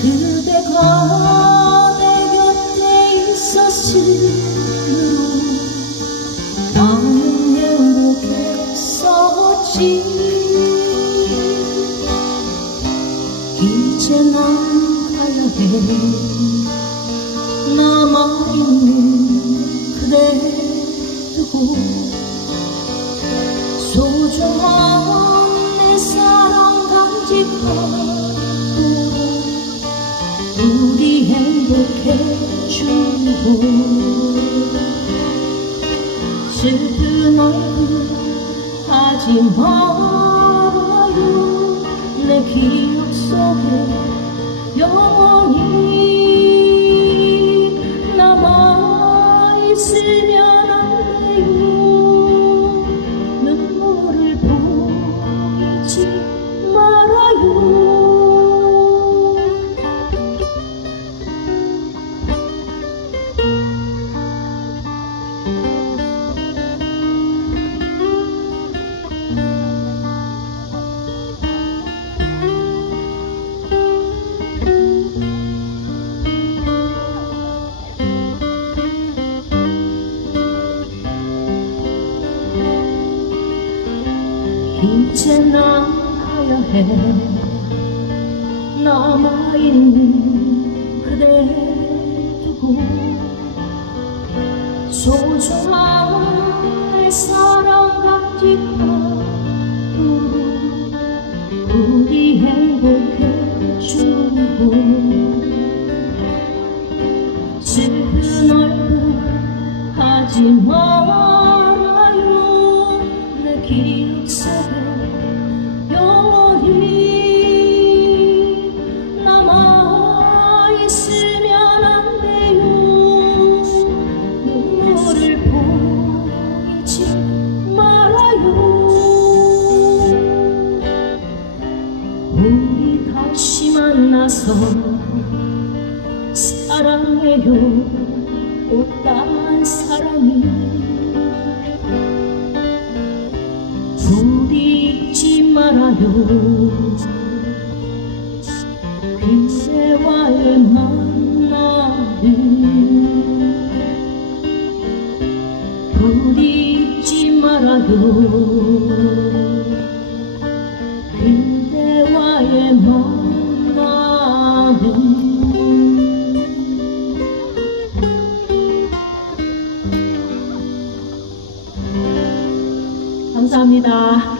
그대가 내 곁에 있었으므로 나는 행복했었지. 이제 난 가야 해 남아있는 그대 두고 행복해주고 슬픈 얼굴 하지 말 이제 난 가야 해. 남아있는 그대 두고 소중한 내 사랑 간직하고 우리 행복해주고. 슬픈 얼굴 하지 말 눈물을 보이지 말아요. 우리 다시 만나서 사랑해요. 꽃다란 사랑이 부디 잊지 말아요 말아요 그대와의 만남을 감사합니다.